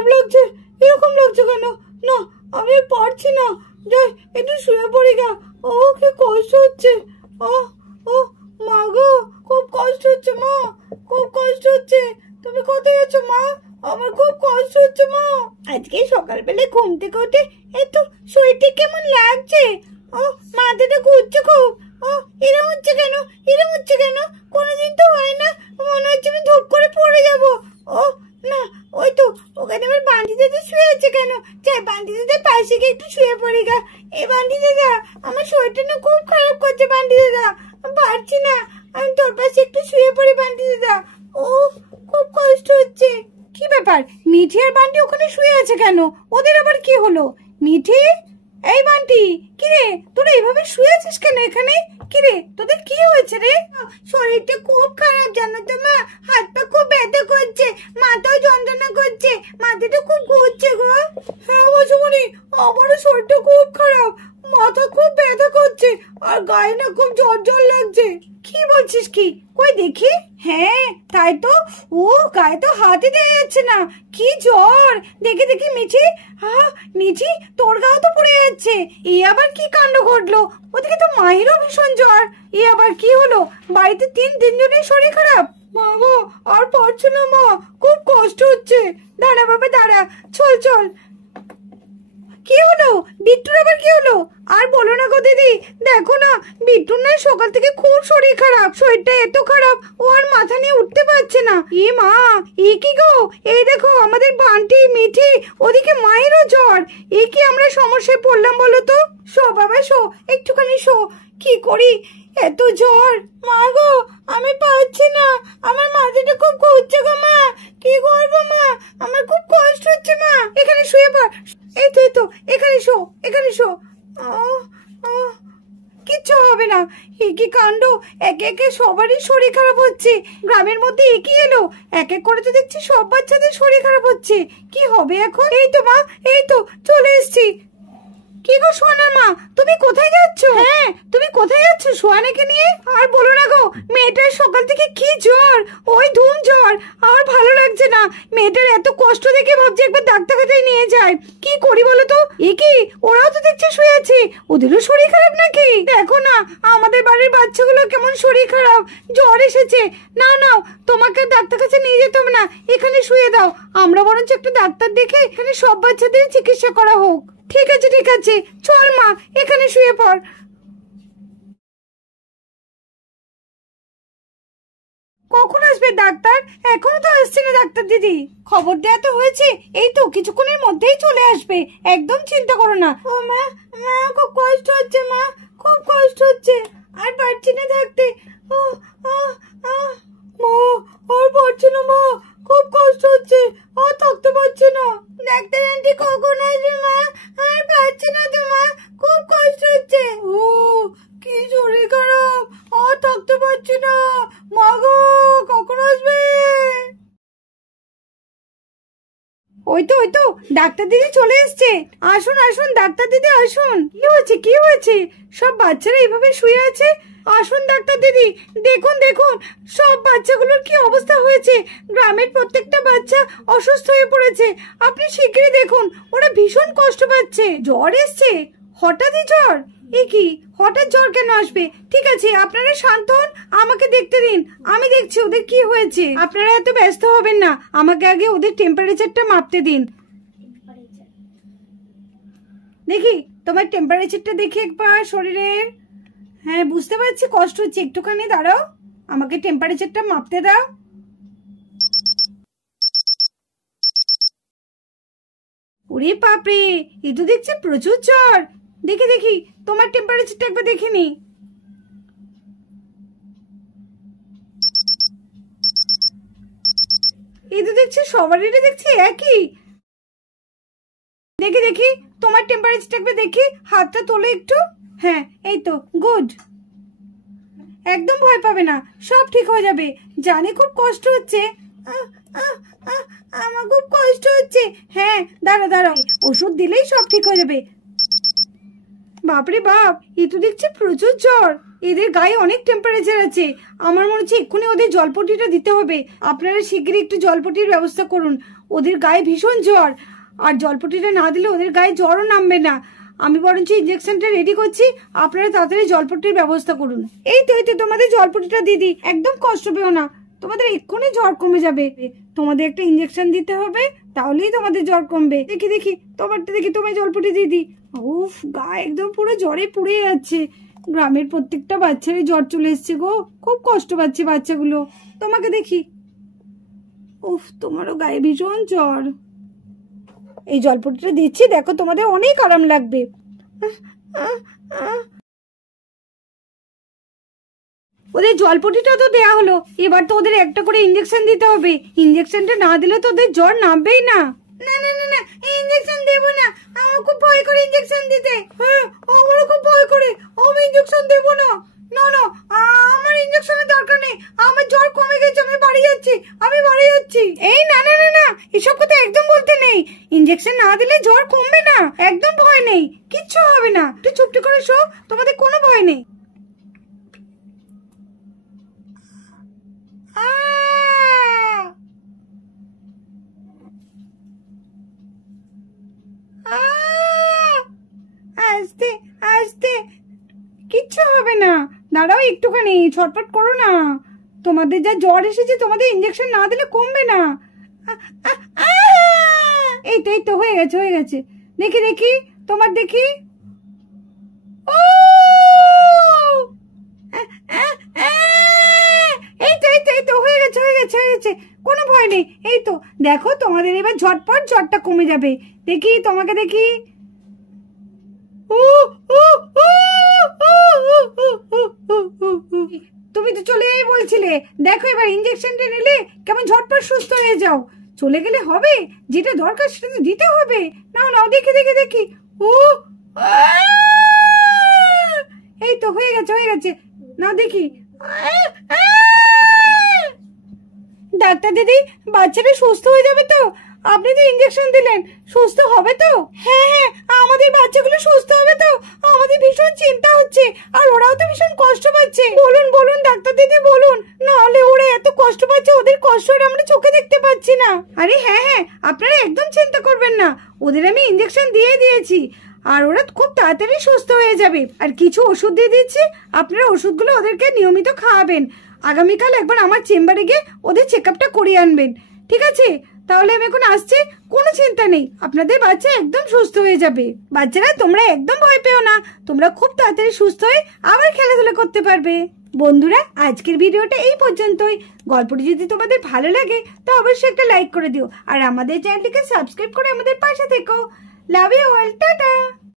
খারাপ লাগছে। এরকম লাগছে কেন? না, আমি আর পারছি না। যাই একটু শুয়ে পড়ি গা। ও কি কষ্ট হচ্ছে। ও ও মা গো, খুব কষ্ট হচ্ছে মা, খুব কষ্ট হচ্ছে। তুমি কোথায় আছো মা? আমার খুব কষ্ট হচ্ছে মা। আজকে সকালবেলা ঘুম থেকে উঠে এত শরীরটা কেমন লাগছে। ও মাথাটা ঘুরছে খুব। ও এরকম হচ্ছে কেন? এরকম হচ্ছে কেন? কোনোদিন তো হয় না। মনে হচ্ছে আমি ধপ করে পড়ে যাব। ও না, ওই তো ওখানে আমার বান্টি দাদা শুয়ে আছে কেন? যাই বান্টি দাদার পাশে গিয়ে একটু শুয়ে পড়ি গা। এ বান্টি দাদা, আমার শরীরটা না খুব খারাপ করছে বান্টি দাদা, আমি পারছি না। আমি তোর পাশে একটু শুয়ে পড়ি বান্টি দাদা। ও খুব কষ্ট হচ্ছে। কি ব্যাপার, মিঠি আর বান্টি ওখানে শুয়ে আছে কেন? ওদের আবার কি হলো? মিঠি, এই বান্টি, কিরে তোরা এইভাবে শুয়ে আছিস কেন এখানে? কিরে তোদের কি হয়েছে রে? শরীরটা খুব খারাপ জানো তো মা, হাত পা খুব ব্যথা করছে, মাথাও যন্ত্রণা করছে, মাথাটা খুব ঘুরছে গো। হ্যাঁ মাসুমণি, আমারও শরীরটা খুব খারাপ, মাথা খুব ব্যথা করছে আর গায়ে না খুব জ্বর জ্বর লাগছে। কি বলছিস কি? কই দেখি। হ্যাঁ তাই তো, ও গায়ে তো হাতে দেওয়া যাচ্ছে না, কি জ্বর। দেখি দেখি মিঠি, মিঠি তোর গাও তো পড়ে যাচ্ছে। এ আবার কি কাণ্ড ঘটলো? ওদিকে তো মাহিরও ভীষণ জ্বর। এ আবার কি হলো? বাড়িতে তিনজনের শরীর খারাপ। মা গো, আর পারছি না মা, খুব কষ্ট হচ্ছে। দাঁড়া বাবা দাঁড়া, চল চল। কি হলো? বিট্টুর আবার কি হলো? আর বলো না গো দিদি, দেখো না বিট্টুর না সকাল থেকে খুব শরীর খারাপ, শরীরটা এত খারাপ ও আর মাথা নিয়ে উঠতে পারছে না। এ মা, এ কি গো? এই দেখো আমাদের বান্টি মিঠি, ওদিকে মায়েরও জ্বর। এ কি আমরা সমস্যায় পড়লাম বলো তো? শো বাবা শো, একটুখানি শো। কি করি, এত জ্বর। মা গো, আমি পারছি না, আমার মাথাটা খুব ঘুরছে গো মা। কি করবো মা, আমার খুব কষ্ট হচ্ছে মা। এখানে শুয়ে পড়। এই তো এখানে শো, এখানে শো। কিচ্ছু হবে না। এ কি কাণ্ড, একে একে সবারই শরীর খারাপ হচ্ছে। গ্রামের মধ্যে এ কি এলো? এক এক করে তো দেখছি সব বাচ্চাদের শরীর খারাপ হচ্ছে। কি হবে এখন? এই তো মা, এই তো চলে এসছি। কি গো সোহানার মা, তুমি কোথায় যাচ্ছ? হ্যাঁ তুমি কোথায় যাচ্ছ সোহানাকে নিয়ে? আর বলো না গো, মেয়েটার সকাল থেকে কি জ্বর, ওই ধুম জ্বর। আর ভালো লাগছে না, মেয়েটার এত কষ্ট দেখে ভাবছি একবার ডাক্তারখানায় নিয়ে যায়। কি করি বলো তো? এ কি, ওরাও তো দেখছি শুয়ে আছে, ওদেরও শরীর খারাপ নাকি? দেখো না আমাদের বাড়ির বাচ্চাগুলো কেমন শরীর খারাপ, জ্বর এসেছে। না না, তোমাকে ডাক্তার কাছে নিয়ে যেতে হবে না, এখানে শুয়ে দাও। আমরা বরঞ্চ একটা ডাক্তার দেখে এখানে সব বাচ্চাদের চিকিৎসা করা হোক। ঠিক আছে ঠিক আছে, চল মা এখানে শুয়ে পড়। কখন আসবে ডাক্তার? এখনো তো আসছে না ডাক্তার দিদি। খবর দেয়া তো হয়েছে, এই তো কিছুক্ষণের মধ্যেই চলে আসবে, একদম চিন্তা করো না। ও মা, মা খুব কষ্ট হচ্ছে মা, খুব কষ্ট হচ্ছে, আর পারছি না থাকতে। ও মা, আর পারছি না মা, খুব কষ্ট হচ্ছে, আর থাকতে পারছি না। ডাক্তার আন্টি কখন আসবে মা? আর পারছি না তো মা, খুব কষ্ট হচ্ছে। ও কি শরীর খারাপ, আর থাকতে পারছি না। মা গো, কখন আসবে? ওই তো ডাক্তার দিদি চলে এসছে। আসুন আসুন ডাক্তার দিদি আসুন। কি হয়েছে কি হয়েছে? সব বাচ্চারা এইভাবে শুয়ে আছে। আসুন ডাক্তার দিদি, দেখুন দেখুন সব বাচ্চাগুলোর কি অবস্থা হয়েছে। গ্রামের প্রত্যেকটা বাচ্চা অসুস্থ হয়ে পড়েছে, আপনি শিগগিরই দেখুন, ওরা ভীষণ কষ্ট পাচ্ছে। জ্বর এসছে, হঠাৎই জ্বর? এ কি, হঠাৎ জ্বর কেন আসবে? ঠিক আছে আপনারা শান্ত হন, আমাকে দেখতে দিন, আমি দেখছি ওদের কি হয়েছে। আপনারা এত ব্যস্ত হবেন না, আমাকে আগে ওদের টেম্পারেচারটা মাপতে দিন। দেখি তোমার টেম্পারেচারটা দেখি একবার শরীরের। হ্যাঁ বুঝতে পারছি কষ্ট হচ্ছে, একটুখানি দাঁড়াও, আমাকে টেম্পারেচারটা মাপতে দাও। ওরে বাপরে, এ তো দেখছি প্রচুর জ্বর। দেখি দেখি তোমার টেম্পারেচারটা একবার দেখে নি। এই তো দেখছি সবারই দেখছি একই। দেখি দেখি তোমার টেম্পারেচারটা একবার দেখি, হাতটা তোলো একটু। হ্যাঁ এই তো গুড, একদম ভয় পাবে না, সব ঠিক হয়ে যাবে। জানি খুব কষ্ট হচ্ছে, আমার খুব কষ্ট হচ্ছে। হ্যাঁ দাঁড়াও দাঁড়াও, ওষুধ দিলেই সব ঠিক হয়ে যাবে। বাপরে বাপ, এ তো দেখছি প্রচুর জ্বর। এদের গায়ে অনেক টেম্পারেচার আছে, আমার মনে হচ্ছে এক্ষুনি ওদের জলপটিটা দিতে হবে। আপনারা শিগগিরই একটু জলপটির ব্যবস্থা করুন, ওদের গায়ে ভীষণ জ্বর, আর জলপটিটা না দিলে ওদের গায়ে জ্বরও নামবে না। আমি বরঞ্চ ইঞ্জেকশনটা রেডি করছি, আপনারা তাড়াতাড়ি জলপটির ব্যবস্থা করুন। এই তো তোমাদের জলপটিটা দিদি, একদম কষ্ট পেও না, তোমাদের এক্ষুনি জ্বর কমে যাবে। তোমাদের একটা ইঞ্জেকশন দিতে হবে, তাহলেই তোমাদের জ্বর কমবে। দেখি দেখি তোমারটা, দেখি তোমার জলপটি দিদি। উফ, গা একদম পুরো জ্বরে পুড়ে যাচ্ছে। গ্রামের প্রত্যেকটা বাচ্চারই জ্বর চলে এসছে গো, খুব কষ্ট পাচ্ছে বাচ্চাগুলো। তোমাকে দেখি, উফ, তোমারও গায়ে ভীষণ জ্বর। এই জলপটিটা দিচ্ছি, দেখো তোমাদের অনেক আরাম লাগবে। ওদের জলপটিটা তো দেয়া হলো, এবার তো ওদের একটা করে ইঞ্জেকশন দিতে হবে। ইঞ্জেকশনটা না দিলে তো ওদের জ্বর নামবেই না। না না না না, ইঞ্জেকশন দেব না, আমার খুব ভয় করে ইঞ্জেকশন দিতে। হ্যাঁ, আমারও খুব ভয় করে, আমি ইঞ্জেকশন দেব না। না না, আমার ইঞ্জেকশনের দরকার নেই, আমার জ্বর কমে গেছে, আমি বাড়ি যাচ্ছি, আমি বাড়ি যাচ্ছি। এই না না না না, এসব কথা একদম বলতে নেই। ইঞ্জেকশন না দিলে জ্বর কমবে না, একদম ভয় নেই, কিচ্ছু হবে না। একটু চুপটি করে শো, তোমাদের কোনো ভয় নেই। আস্তে আস্তে, কিচ্ছু হবে না, দাঁড়াও একটুখানি, ছটফট করো না। তোমাদের যা জ্বর এসেছে, তোমাদের ইঞ্জেকশন না দিলে কমবে না। এই তো হয়ে গেছে, হয়ে গেছে। দেখি দেখি তোমার, দেখি। ও, এই তো হয়ে গেছে, হয়ে গেছে, হয়ে গেছে, কোনো ভয় নেই। এই তো দেখো, তোমাদের এবার ঝটপট জ্বরটা কমে যাবে। দেখি তোমাকে, দেখি। তুমি তো চলে যাই বলছিলে, দেখো এবার ইঞ্জেকশনটা নিলে কেমন ঝটপট সুস্থ হয়ে যাও। চলে গেলে হবে, যেটা দরকার সেটা তো দিতে হবে। নাও নাও, দেখি দেখি দেখি। ও, এই তো হয়ে গেছে, হয়ে গেছে, নাও দেখি। ডাক্তার দিদি, বাচ্চাটা সুস্থ হয়ে যাবে তো? আপনি তো ইঞ্জেকশন দিলেন, সুস্থ হবে তো? হ্যাঁ হ্যাঁ, আমাদের বাচ্চাগুলো সুস্থ হবে তো? আমাদের ভীষণ চিন্তা হচ্ছে, আর ওরাও তো ভীষণ কষ্ট পাচ্ছে। বলুন বলুন ডাক্তার দিদি, বলুন, নাহলে ওরা এত কষ্ট পাচ্ছে, ওদের কষ্টটা আমরা চোখে দেখতে পাচ্ছি না। আরে হ্যাঁ হ্যাঁ, আপনারা একদম চিন্তা করবেন না, ওদের আমি ইঞ্জেকশন দিয়ে দিয়েছি, আর ওরা খুব তাড়াতাড়ি সুস্থ হয়ে যাবে। আর কিছু ওষুধ দিয়ে দিচ্ছি, আপনারা ওষুধগুলো ওদেরকে নিয়মিত খাওয়াবেন। আগামীকাল একবার আমার চেম্বারে গিয়ে ওদের চেক আপটা করিয়ে আনবেন, ঠিক আছে? তাহলে আমি এখন আসছি, কোনো চিন্তা নেই, আপনাদের বাচ্চা একদম সুস্থ হয়ে যাবে। বাচ্চারা তোমরা একদম ভয় পেও না, তোমরা খুব তাড়াতাড়ি সুস্থ হয়ে আবার খেলাধুলা করতে পারবে। বন্ধুরা, আজকের ভিডিওটা এই পর্যন্তই। গল্পটি যদি তোমাদের ভালো লাগে তো অবশ্যই একটা লাইক করে দিও, আর আমাদের চ্যানেলটিকে সাবস্ক্রাইব করে আমাদের পাশে থেকো। Love you all, tata.